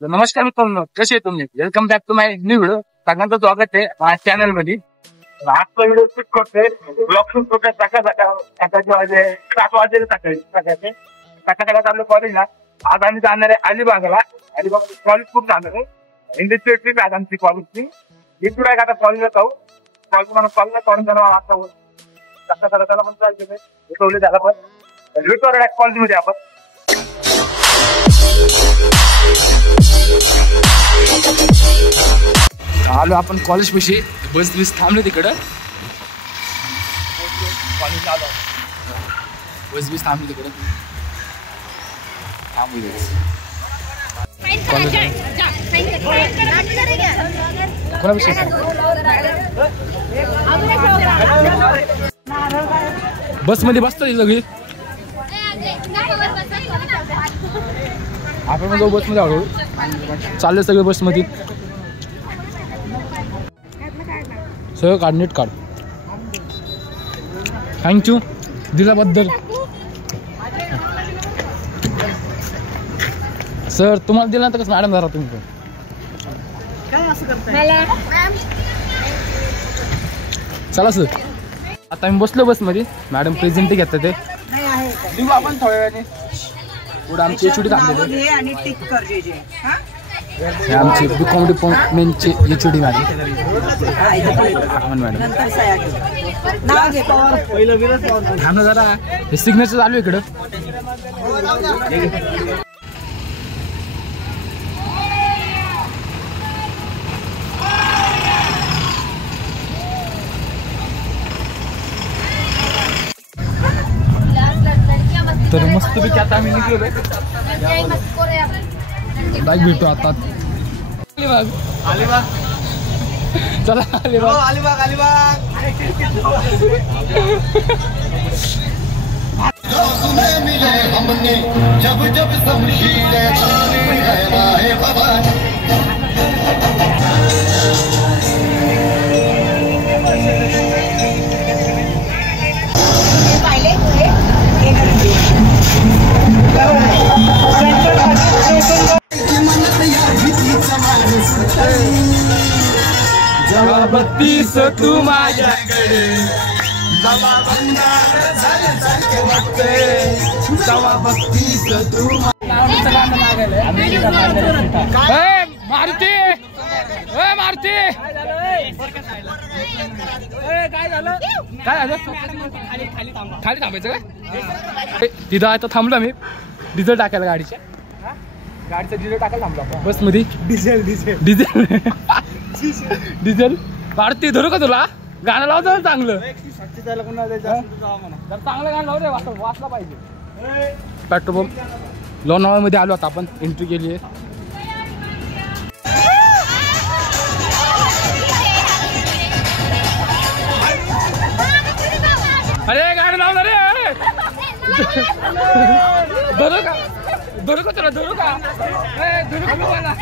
नमस्कार मित्रांनो, कसे आहे तुम्ही? Welcome back to my new video. सगळ्यांचं स्वागत आहे माझ्या चॅनल मध्ये. आजचा व्हिडिओ शूट करतोय, ब्लॉग शूट करतोय. सकाळचे वाजे 7 वाजले सकाळचे. सकाळच्या चाललो कॉलेजला. आज आम्ही जाणार आहे अलिबागला. अलिबाग कॉलेज खूप जाणार आहे. इंग्लिशची ट्रिप आहे आमची कॉलेजची. इथून आहे का आता कॉलेजला जाऊ. कॉलेजला कॉलेज जाणार आता सकाळला पण चालते उठवले त्याला पण भेटतो कॉलेजमध्ये आपण. आलो आपण कॉलेज पाशी. बस थांबले तिकडं. कॉलेज आलो बस थांबली तिकडं. बस मध्ये बसतो सगळी. आपण जाऊ बस मध्ये. हळूहळू चालले सगळे बस मध्ये. सगळं काढ, नीट काढ. थँक्यू दिल्याबद्दल. सर तुम्हाला दिला तर कसं मॅडम जरा तुम्ही पण चला सर. आता आम्ही बसलो बस मध्ये. मॅडम प्रेझेंट घेतात ते देऊ आपण थोड्या वेळाने. पुढे आमची एचओडी थांबलेली आमची बीकॉम डिपार्टमेंटची एचओडी मॅडम. थांब जरा, हे सिग्नेचर चालू आहे इकडं. तर मस्तपैकी आता आम्ही निघलोय. बाईक भेटतो आता. अलिबाग चला. अलिबाग जब जब जवा बत्तीस तू माझ्याकडे, जवा बंगार झाल्यासारखे वाटते, जवा बत्तीस तू. मारुती मारुती काय झालं खाली थांबायचं का? तिथं आता थांबलो आम्ही डिझेल टाकायला. गाडीचा डिझेल टाकायला थांबलो बस मध्ये. डिझेल मारुती धरू का तुला? गाणं लावतो ना चांगलं. चांगलं गाणं लावू रे, वाचला पाहिजे. पेट्रोल पंप लोणावळ्यामध्ये आलो आता आपण. एंट्री केली आहे. अरे गाणं लावणार रे. धरू का तुला? धरू का मला?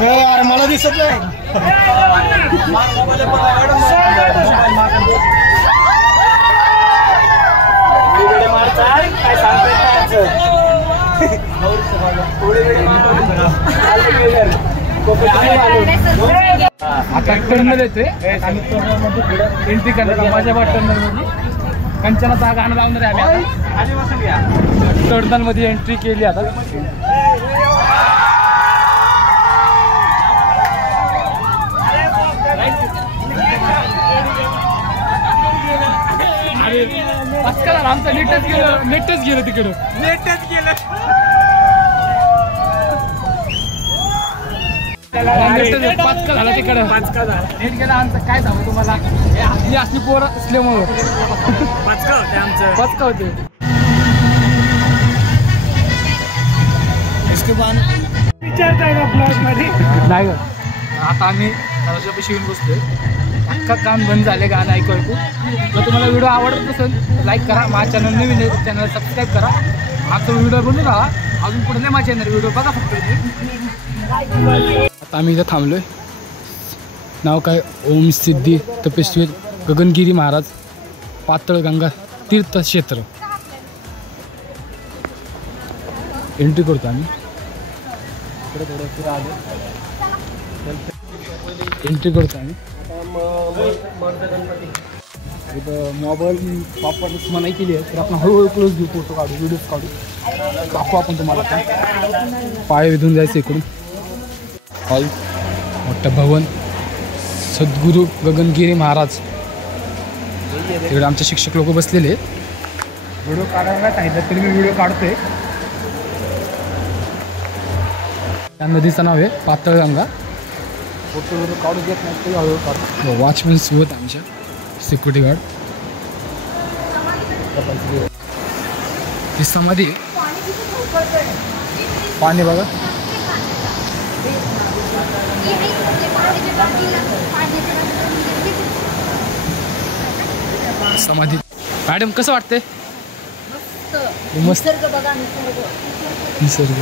यार मला दिसत नाही. आता टर्नर येते आणि टर्नरमध्ये एंट्री करणार माझ्या टर्नरमध्ये कंचनाचा गाणं लावणार आहे आम्ही आता टर्नरमध्ये एंट्री केली आता. आमचं नेटच गेलं तिकडं पाचका झाला तिकडं नेट गेला आमचं. काय सांगू तुम्हाला ही असली पोरं असल्यामुळं पाचका होते. नाही आता आम्ही दरवाजापाशी येऊन बसतोय. अख्खा काम बंद झाले गाणं ऐकू ऐकू. जर तुम्हाला व्हिडिओ आवडत असेल तर लाईक करा. माझ्या चॅनल नवीन आहे चॅनल सबस्क्राईब करा. आमचा व्हिडिओ बनवून राहा. अजून पुढे नाही माझ्या चॅनल व्हिडिओ बघा फक्त. आता आम्ही इथं थांबलोय. नाव काय ओम सिद्धी तपेश्वर गगनगिरी महाराज पातळगंगा तीर्थक्षेत्र. एंट्री करतो आम्ही. एंट्री करतो आम्ही. इथं मोबाईल वापरण्याची मनाई केली आहे तर आपण हळूहळू क्लोज घेऊ. फोटो काढू व्हिडिओज काढू दाखवू आपण तुम्हाला. पाय विधून जायचं इकडून. हॉल मोठं भवन सद्गुरू गगनगिरी महाराज. तिकडे आमचे शिक्षक लोक बसलेले. व्हिडिओ काढायला सांगितलं तरी मी व्हिडिओ काढतोय. त्या नदीचं नाव आहे पातळगंगा. फोटो व्हिडिओ काढू देत नाही तरी हळूहळू काढतो. वॉचमॅन सोबत आमच्या सिक्युरिटी गार्ड. ती समाधी पाणी बघा. समाधी. मॅडम कसं वाटतंय? मस्त निसर्ग.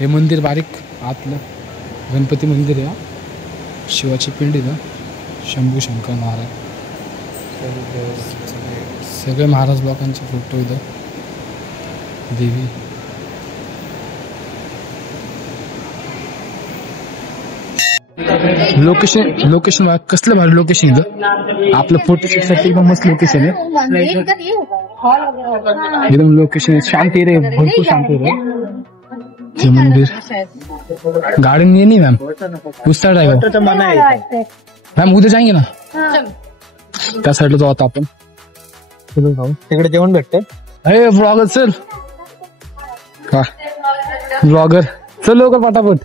हे मंदिर बारीक आतलं गणपती मंदिर आहे. शिवाची पिंड आहे ना. शंभू शंकर महाराज सगळे महाराज लोकांचे फोटो इथं. देवी लोकेशन कसलं भारी लोकेशन इथं. आपलं फोटो शूटसाठी एकदम मस्त लोकेशन आहे. एकदम लोकेशन शांती रे भरपूर शांती रे. ते मंदिर गार्डन ये नहीं मैम उस साइड आएगा मैम. उद्या जाएंगे ना त्या साईडला जाऊ आता आपण. तिकडे जेवण भेटते. अरे ब्लॉगर चल का ब्लॉगर चल लवकर पटापट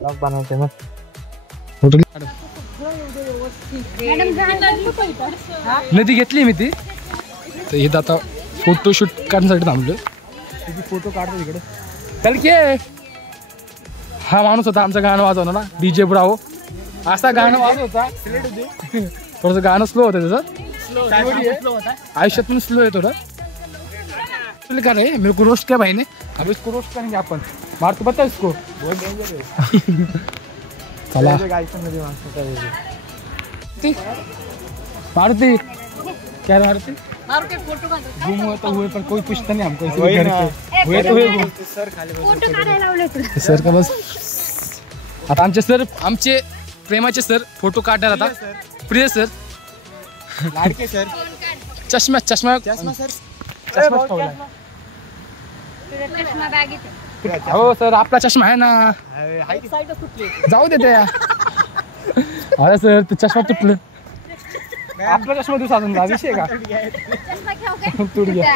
ब्लॉग बनवते मग. फोटो नदी घेतली मी ती. तर इथं आता फोटोशूट करण्यासाठी थांबलोय. फोटो काढतो तिकडे. चल की हा माणूस होता आमचं गाणं वाजवणार ना डीजे ब्रावो. असा गाणं वाजवता थोडंसं गाणं स्लो होतं त्याचं. आयुष्यात पण स्लो आहे थोडं. का रे मेरे को रोस्ट क्या भाई ने. अब इसको रोस्ट करेंगे अपन. मार तो बता इसको. चला मारुति क्या मारुति घूमो तो हुए पर कोई पूछता नहीं हमको. हुए तो हुए सर का बस. आता आमचे सर आमचे प्रेमाचे सर फोटो काढणार आता. प्रिय सर लाडके सर. चष्मा चष्मा चष्मा सर चष्मा हो सर आपला चष्मा आहे ना. जाऊ दे त्या. अरे सर तू चष्मा तुटलं. आपला चष्मा तू साधून जा विषय का तुट गया.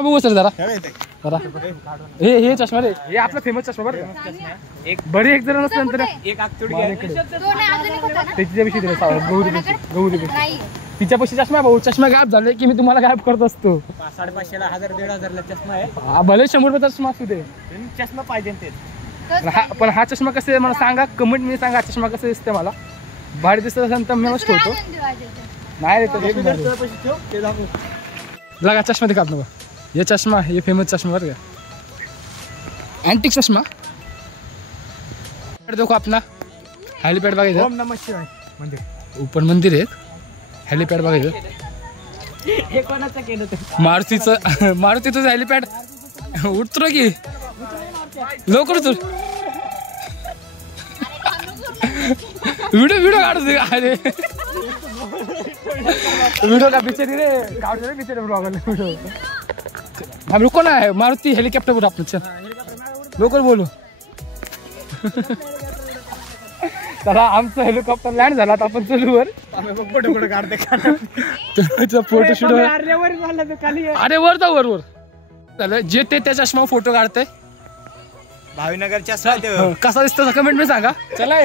बघू सर जरा जरा हे चष्मा रे. हे आपला फेमस चष्मा बरं. एक बरे एक जण नसल्यानंतर एक त्याच्याविषयी गौरी तिच्यापाशी चष्मा भाऊ. चष्मा गायब झाले की मी तुम्हाला गायब करत असतो. 550ला 1000 1500ला चष्मा आहे. भले 100 रुपये चष्मा असू दे. चष्मा पाहिजे ते. पण हा चष्मा कसं आहे मला सांगा. कमेंट मध्ये सांगा चष्मा कसं दिसते मला. भारी दिसत असेल तर मी मस्त ठेवतो. नाही रे लगा चष्मा दिखात नको. ये चष्मा ये फेमस चष्मा बरं का. एंटिक चष्मा. देखो अपना हेलीपैड बघायचं. ओम नमः शिवाय मंदिर ऊपर मंदिर आहे. हेलिपॅड बघायचं. मारुतीचं हेलिपॅड उतरो की लवकर उतर. व्हिडिओ काढतो अरे व्हिडिओ का बिचारी रे काढतो रे बिचारी ब्लॉगरला व्हिडिओ. हम रुको ना मारुती हेलिकॉप्टर वर आपण चल लवकर बोलू. चला आमचं हेलिकॉप्टर लँड झाला आता आपण चलू वर. फोटो काढते फोटोशूट. अरे वर जा वर झालं जे ते त्या चष्मा फोटो काढते. भावीनगरच्या कसा दिसतो कमेंट मध्ये सांगा. चला